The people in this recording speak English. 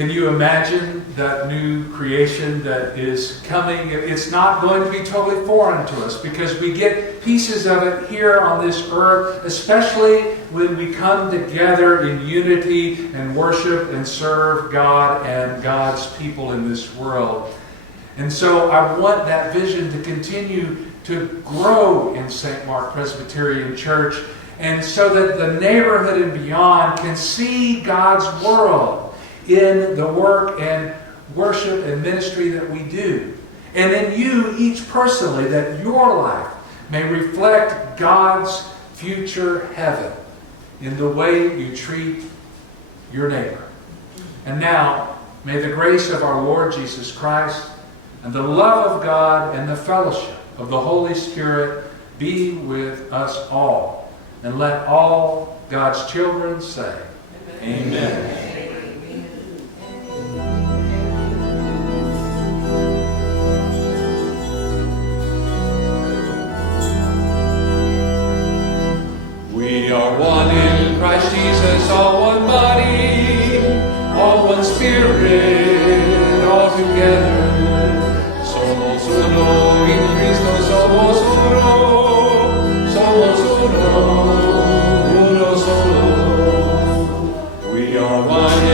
Can you imagine that new creation that is coming? It's not going to be totally foreign to us because we get pieces of it here on this earth, especially when we come together in unity and worship and serve God and God's people in this world. And so I want that vision to continue to grow in St. Mark Presbyterian Church, and so that the neighborhood and beyond can see God's world in the work and worship and ministry that we do. And in you, each personally, that your life may reflect God's future heaven in the way you treat your neighbor. And now, may the grace of our Lord Jesus Christ and the love of God and the fellowship of the Holy Spirit be with us all. And let all God's children say, Amen. We are one in Christ Jesus, all one body, all one spirit, all together. Somos uno in Cristo, somos uno, uno solo. We are one